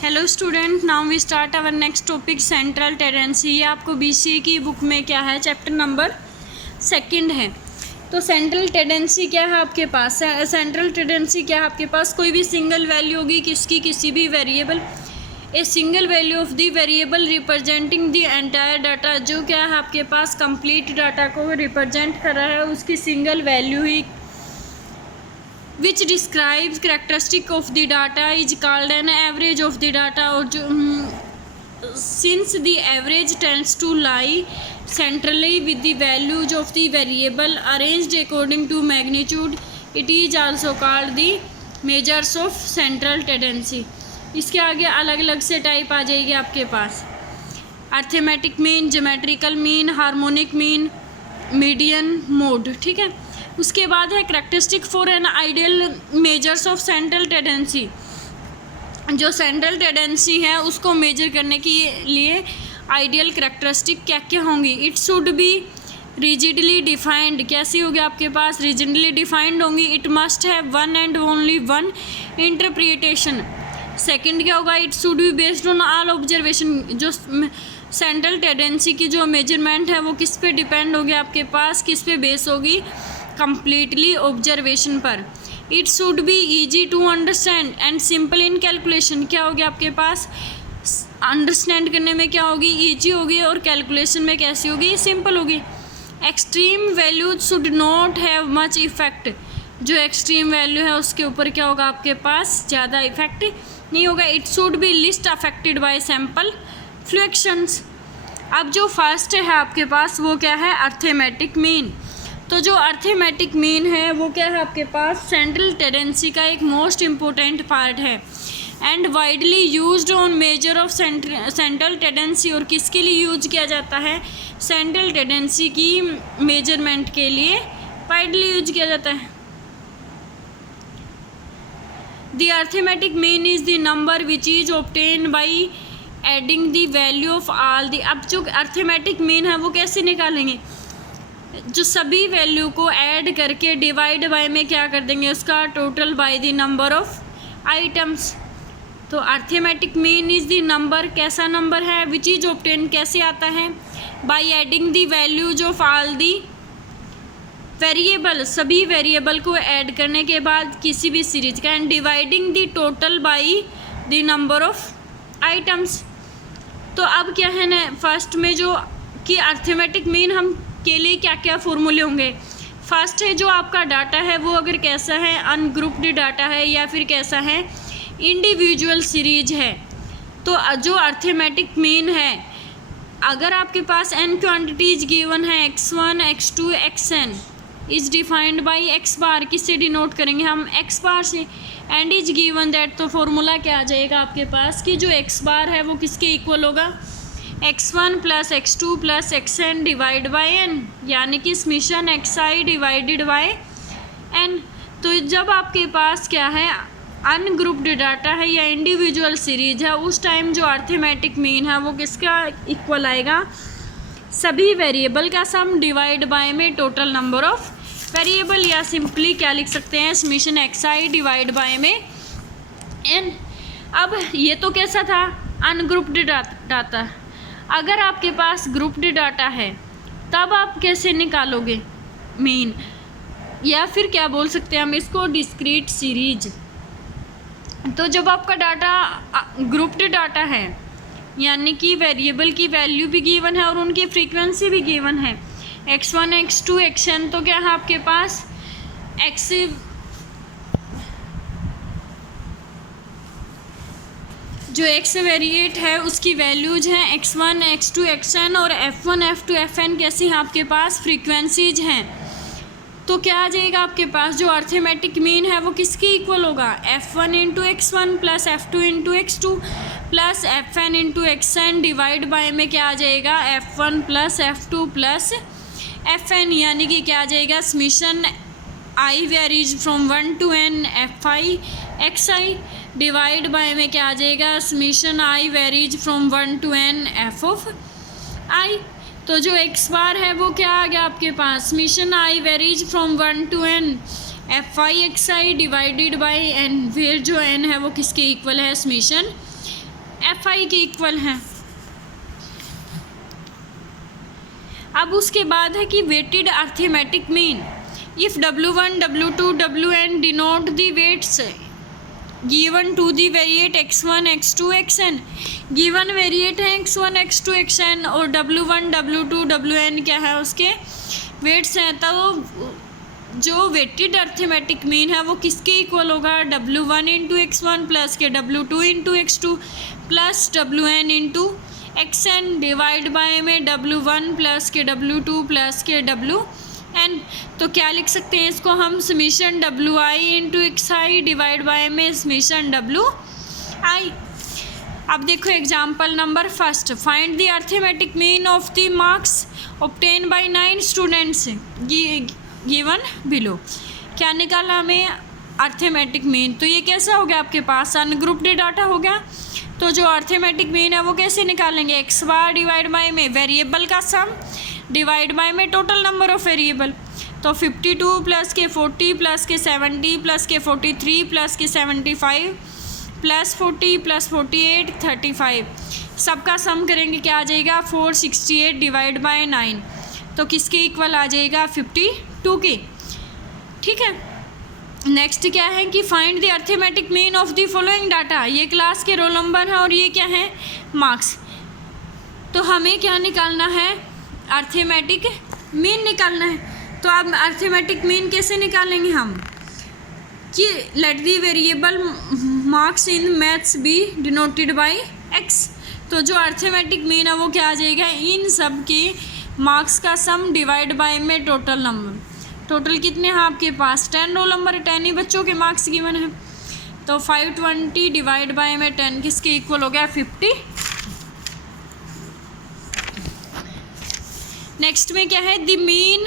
Hello student, now we start our next topic central tendency. ये आपको BCA की book में क्या है, चैप्टर नंबर 2 है। तो सेंट्रल टेंडेंसी क्या है आपके पास? सेंट्रल टेंडेंसी क्या है आपके पास? कोई भी सिंगल वैल्यू होगी किसकी, किसी भी variable, a single value of the variable representing the entire data. जो क्या है आपके पास कंप्लीट डाटा को रिप्रेजेंट कर रहा है, उसकी single value he which describes characteristic of the data is called an average of the data। और जो since the average tends to lie centrally with the values of the variable arranged according to magnitude, it is also called the measures of central tendency। इसके आगे अलग अलग से type आ जाएगी आपके पास, arithmetic mean, geometrical mean, harmonic mean, median, mode. ठीक है, उसके बाद है characteristic for an ideal measures of central tendency. जो सेंट्रल टेंडेंसी है उसको मेजर करने के लिए आइडियल करेक्टरिस्टिक क्या क्या होंगी? It should B rigidly defined. कैसी होगी आपके पास? रिजिडली डिफाइंड होंगी। It must have one and only one interpretation. Second क्या होगा? It should be based on all observation. जो सेंट्रल टेंडेंसी की जो मेजरमेंट है वो किस पे डिपेंड होगी आपके पास, किस पे बेस होगी? कंप्लीटली ऑब्जर्वेशन पर। It should be easy to understand and simple in calculation. क्या होगी आपके पास? अंडरस्टैंड करने में क्या होगी? ईजी होगी, और कैलकुलेशन में कैसी होगी? सिंपल होगी। Extreme values should not have much effect. जो एक्सट्रीम वैल्यू है उसके ऊपर क्या होगा आपके पास? ज़्यादा इफेक्ट नहीं होगा। It should B list affected by sample fluctuations. अब जो फर्स्ट है आपके पास वो क्या है? Arithmetic mean. तो जो अर्थमेटिक मीन है वो क्या है आपके पास? सेंट्रल टेंडेंसी का एक मोस्ट इम्पोर्टेंट पार्ट है and widely used on measure of central tendency. और किसके लिए यूज किया जाता है? सेंट्रल टेंडेंसी की मेजरमेंट के लिए वाइडली यूज किया जाता है। The arithmetic mean is the number which is obtain by adding the value of all the. अब जो अर्थमेटिक मीन है वो कैसे निकालेंगे? जो सभी वैल्यू को ऐड करके डिवाइड बाय में क्या कर देंगे? उसका total by the number of items. तो arithmetic mean is the number, कैसा नंबर है? विच इज ऑब्टेन कैसे आता है? By adding the values of all the variable. सभी वेरिएबल को ऐड करने के बाद किसी भी सीरीज का, and dividing the total by the number of items. तो अब क्या है ना, फर्स्ट में जो कि अर्थमेटिक मीन हम के लिए क्या क्या फॉर्मूले होंगे? फर्स्ट है जो आपका डाटा है वो अगर कैसा है, अनग्रुप्ड डाटा है या फिर कैसा है, इंडिविजुअल सीरीज है, तो जो अर्थमेटिक मीन है, अगर आपके पास n क्वांटिटीज गिवन है x1 x2 xn is defined by x बार। किससे डिनोट करेंगे हम? x बार से। एंड इज गिवन दैट, तो फॉर्मूला क्या आ जाएगा आपके पास कि जो x बार है वो किसके इक्वल होगा? x1 plus x2 plus xn divide by n, यानी कि summation xi divided by n। तो जब आपके पास क्या है, अनग्रुप्ड डाटा है या इंडिविजुअल सीरीज है, उस टाइम जो अर्थमेटिक मीन है वो किसका इक्वल आएगा? सभी वेरिएबल का सम डिवाइड बाय में टोटल नंबर ऑफ वेरिएबल, या सिंपली क्या लिख सकते हैं? समेशन xi डिवाइड बाय में n। अब ये तो कैसा था? Ungrouped data. अगर आपके पास ग्रुप्ड डाटा है तब आप कैसे निकालोगे मीन? या फिर क्या बोल सकते हैं हम इसको? Discrete series. तो जब आपका डाटा ग्रुप्ड डाटा है, यानी कि वेरिएबल की वैल्यू भी गिवन है और उनकी फ्रीक्वेंसी भी गिवन है, x1 x2 xn, तो क्या है आपके पास? जो x वेरिएट है उसकी वैल्यूज हैं x1 x2 xn, और f1 f2 fn कैसे हैं आपके पास? फ्रीक्वेंसीज हैं। तो क्या आ जाएगा आपके पास? जो अर्थमेटिक मीन है वो किसके इक्वल होगा? f1 into x1 plus f2 into x2 plus fn into xn divide by में क्या आ जाएगा? f1 plus f2 plus fn, यानी कि क्या आ जाएगा? Summation i varies from 1 to n fi xi divide by में क्या आ जाएगा? Summation i varies from 1 to n f of i। तो जो x बार है वो क्या आ गया आपके पास? Summation i varies from 1 to n fi xi divided by n। फिर जो n है वो किसके इक्वल है? समेशन FI के इक्वल है। अब उसके बाद है कि weighted arithmetic mean, if W1, W2, Wn denote the weights given to the variate x1, x2, xn। Given variate है x1, x2, xn और W1, W2, Wn क्या है उसके वेट्स हैं। तो जो वेटेड अर्थमेटिक मीन है वो किसके इक्वल होगा, W1 इंटू x1 प्लस के W2 into x2 plus Wn into xn divide by में W1 प्लस के W2 प्लस के Wn। तो क्या लिख सकते हैं इसको हम, summation Wi into xi divide by में समीशन Wi। अब देखो example number first, find the arithmetic mean of the marks obtain bye 9 students given below. क्या निकाला हमें, अर्थमेटिक मीन। तो ये कैसा हो गया आपके पास, अनग्रुप्ड डाटा हो गया। तो जो अर्थमेटिक मीन है वो कैसे निकालेंगे, x बार डिवाइड बाय में वेरिएबल का सम डिवाइड बाय में टोटल नंबर ऑफ वेरिएबल। तो 52 प्लस के 40 प्लस के 70 प्लस के 43 प्लस के 75 प्लस 40 प्लस 48 35, सबका सम करेंगे क्या आ जाएगा 468 डिवाइड बाय 9। तो किसके इक्वल आ जाएगा 52 के। ठीक है, नेक्स्ट क्या है कि find the arithmetic mean of the following data. ये क्लास के रोल नंबर है और ये क्या है मार्क्स। तो हमें क्या निकालना है, अर्थमेटिक मीन निकालना है। तो अब अर्थमेटिक मीन कैसे निकालेंगे हम, कि let the variable marks in maths B denoted by x। तो जो अर्थमेटिक मीन है वो क्या आ जाएगा, इन सब के मार्क्स का सम डिवाइड बाय में टोटल नंबर। टोटल कितने हैं आपके पास 10 रोल नंबर, 10 ही बच्चों के मार्क्स गिवन है। तो 520 डिवाइड बाय में 10 किसके इक्वल हो गया 50। नेक्स्ट में क्या है, the mean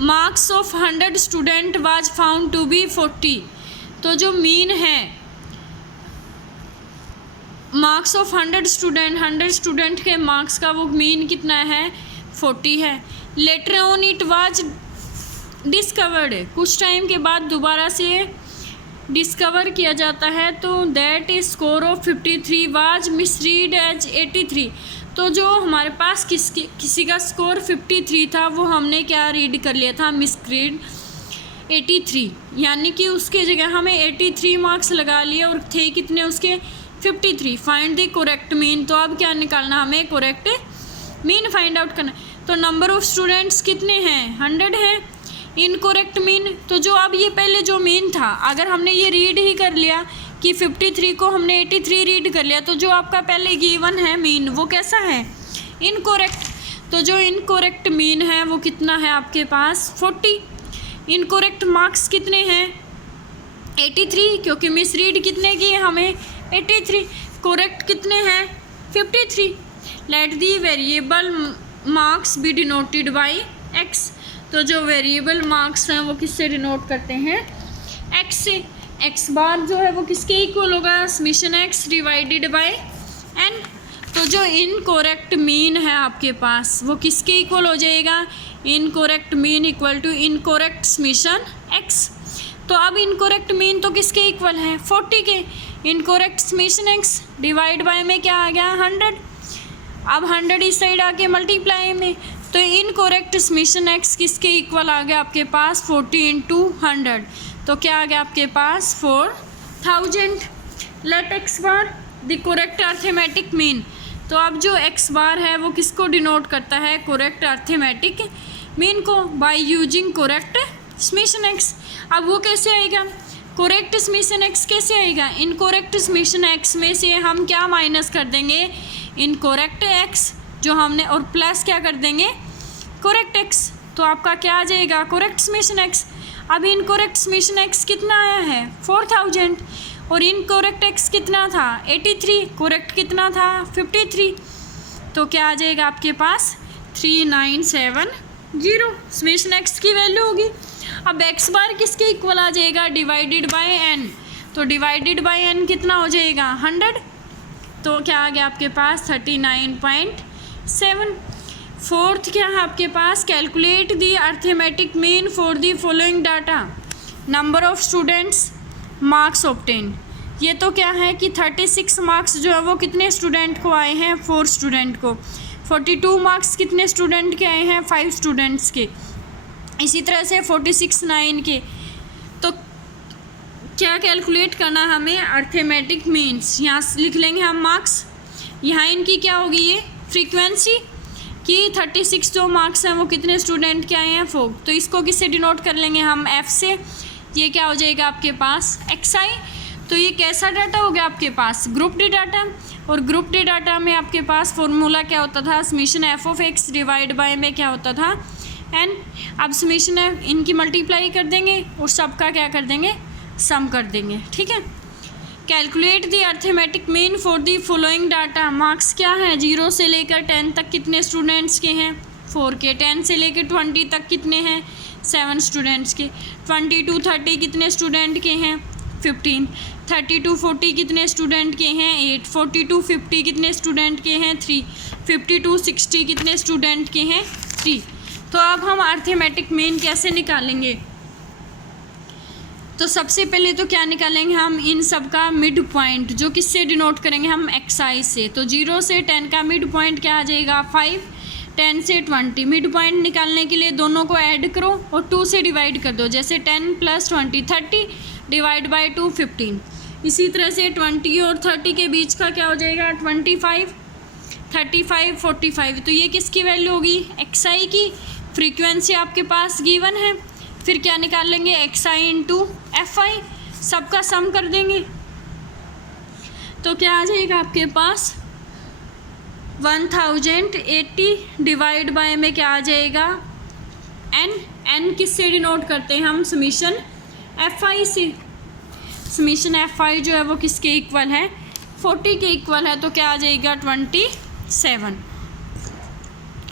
marks of 100 student was found to be 40। तो जो मीन है मार्क्स ऑफ 100 स्टूडेंट के मार्क्स का वो मीन कितना है 40 है। Later on it was discovered, कुछ टाइम के बाद दोबारा से डिस्कवर किया जाता है तो that score of 53 was misread as 83। तो जो हमारे पास किसी का स्कोर 53 था वो हमने क्या रीड कर लिया था, मिसरीड 83, यानी कि उसके जगह हमें 83 मार्क्स लगा लिए और थे कितने उसके 53। Find the correct mean. तो अब क्या निकालना, हमें करेक्ट मीन फाइंड आउट करना। तो नंबर ऑफ स्टूडेंट्स कितने हैं 100 है। इनकरेक्ट मीन, तो जो अब ये पहले जो मीन था अगर हमने ये रीड ही कर लिया कि 53 को हमने 83 रीड कर लिया, तो जो आपका पहले गिवन है मीन वो कैसा है इनकरेक्ट। तो जो इनकरेक्ट मीन है वो कितना है आपके पास 40। इनकरेक्ट मार्क्स कितने हैं 83, क्योंकि मिस रीड कितने की है हमें 83। करेक्ट कितने हैं 53। Let the variable marks B denoted by x। तो जो वेरिएबल मार्क्स हैं वो किससे डिनोट करते हैं x से। x बार जो है वो किसके इक्वल होगा, summation x divided by n। तो जो इनकरेक्ट मीन है आपके पास वो किसके इक्वल हो जाएगा, incorrect mean equal to incorrect summation x। तो अब इनकरेक्ट मीन तो किसके इक्वल है 40 के। Incorrect summation x divide by में क्या आ गया 100। अब 100 इस साइड आके मल्टीप्लाई में, तो इनकरेक्ट समीशन x किसके इक्वल आ गया आपके पास 40 इंटू 100। तो क्या आ गया आपके पास 4000। Let x bar the correct arithmetic mean. तो अब जो x बार है वो किसको डिनोट करता है, करेक्ट अर्थमेटिक मीन को, by using correct summation x। अब वो कैसे आएगा, करेक्ट समीशन x कैसे आएगा, इनकरेक्ट समीशन x में से हम क्या माइनस कर देंगे इनकरेक्ट x जो हमने, और प्लस क्या कर देंगे करेक्ट x। तो आपका क्या आ जाएगा करेक्ट समीशन x। अब इनकरेक्ट समीशन x कितना आया है 4000 और इनकरेक्ट x कितना था 83, करेक्ट कितना था 53। तो क्या आ जाएगा आपके पास 3970 समीशन x की वैल्यू होगी। अब x बार किसके इक्वल आ जाएगा, डिवाइडेड बाय n। तो डिवाइडेड बाय n कितना हो जाएगा 100। तो क्या आ गया आपके पास 39.7। फोर्थ क्या है आपके पास, calculate the arithmetic mean for the following data. Number of students marks obtain. ये तो क्या है कि 36 मार्क्स जो है वो कितने स्टूडेंट को आए हैं, 4 स्टूडेंट को। 42 मार्क्स कितने स्टूडेंट के आए हैं, 5 स्टूडेंट्स के। इसी तरह से 46 9 के। तो क्या कैलकुलेट करना हमें, अर्थमेटिक मीन्स। यहाँ लिख लेंगे हम मार्क्स, यहाँ इनकी क्या होगी ये फ्रीक्वेंसी कि 36 जो मार्क्स हैं वो कितने स्टूडेंट के आए हैं, 4। तो इसको किससे डिनोट कर लेंगे हम, F से। ये क्या हो जाएगा आपके पास XI। तो ये कैसा डाटा हो गया आपके पास, ग्रुप डी डाटा। और ग्रुप डी डाटा में आपके पास फॉर्मूला क्या होता था, समीशन f(x) डिवाइड बाय में क्या होता था, n। अब समीशन इनकी मल्टीप्लाई कर देंगे और सबका क्या कर देंगे, सम कर देंगे। ठीक है। Calculate the arithmetic mean for the following data. Marks क्या है, 0 से लेकर 10 तक कितने स्टूडेंट्स के हैं, 4 के। 10 से लेकर 20 तक कितने हैं, 7 स्टूडेंट्स के। 20 to 30 कितने स्टूडेंट के हैं, 15। 30 to 40 कितने स्टूडेंट के हैं, 8। 40 to 50 कितने स्टूडेंट के हैं, 3। 50 to 60 कितने स्टूडेंट के हैं, 3। तो अब हम अर्थमेटिक मीन कैसे निकालेंगे, तो सबसे पहले तो क्या निकालेंगे हम, इन सब का मिड पॉइंट, जो किससे डिनोट करेंगे हम, XI से। तो 0 से 10 का मिड पॉइंट क्या आ जाएगा, 5। 10 से 20 मिड पॉइंट निकालने के लिए दोनों को ऐड करो और 2 से डिवाइड कर दो। जैसे 10 + 20 30 डिवाइड बाय 2 15। इसी तरह से 20 और 30 के बीच का क्या हो जाएगा, 25 35 45। तो ये किसकी वैल्यू होगी, XI की। फ्रीक्वेंसी आपके पास गिवन है। फिर क्या निकाल लेंगे, XI इंटू FI, सबका सम कर देंगे। तो क्या आ जाएगा आपके पास 1080 डिवाइड बाय में क्या आ जाएगा, n किससे डिनोट करते हैं हम, समीशन FI से। समीशन FI जो है वो किसके इक्वल है, 40 के इक्वल है। तो क्या आ जाएगा 27।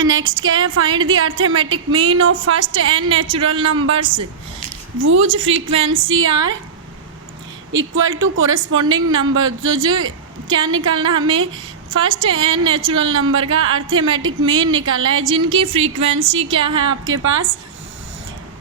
नेक्स्ट क्या है, find the arithmetic mean of first n natural numbers whose frequency are equal to corresponding number. जो क्या निकालना हमें, फर्स्ट n नेचुरल नंबर का अर्थमेटिक मीन निकाला है, जिनकी फ्रीक्वेंसी क्या है आपके पास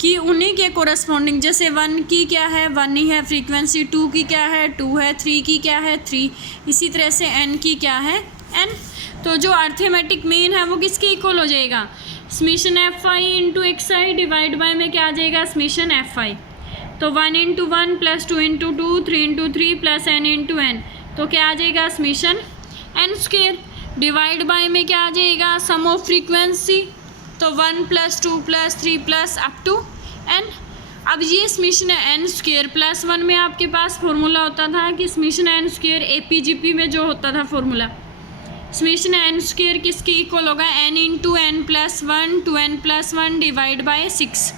कि उन्हीं के कोरस्पॉन्डिंग। जैसे 1 की क्या है, 1 ही है फ्रीक्वेंसी। 2 की क्या है, 2 है। 3 की क्या है, 3। इसी तरह से n की क्या है, n। तो जो अर्थमेटिक मीन है वो किसके इक्वल हो जाएगा, summation FI into XI divide by में क्या आ जाएगा, समीशन FI। तो 1 into 1 + 2 into 2 3 into 3 + n into n। तो क्या आ जाएगा, समीशन n² डिवाइड बाय में क्या आ जाएगा, सम ऑफ फ्रीक्वेंसी। तो 1 + 2 + 3 + अप टू n। अब ये समीशन n² +1 में आपके पास फॉर्मूला होता था कि समीशन n² APGP में जो होता था फॉर्मूला, समीशन n² किसके इक्वल होगा, n into n + 1 2n + 1 divide by 6।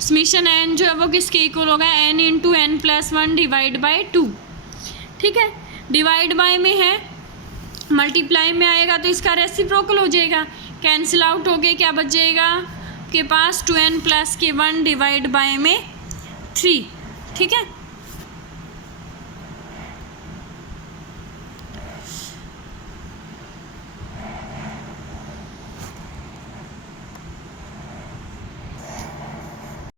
Summation n जो है वो किसके इक्वल होगा, n into n + 1 divide by 2। ठीक है। डिवाइड बाय में है, मल्टीप्लाई में आएगा तो इसका रेसिप्रोकल हो जाएगा। कैंसिल आउट हो गए, क्या बच जाएगा आपके पास 2n + 1 डिवाइड बाय में 3। ठीक है।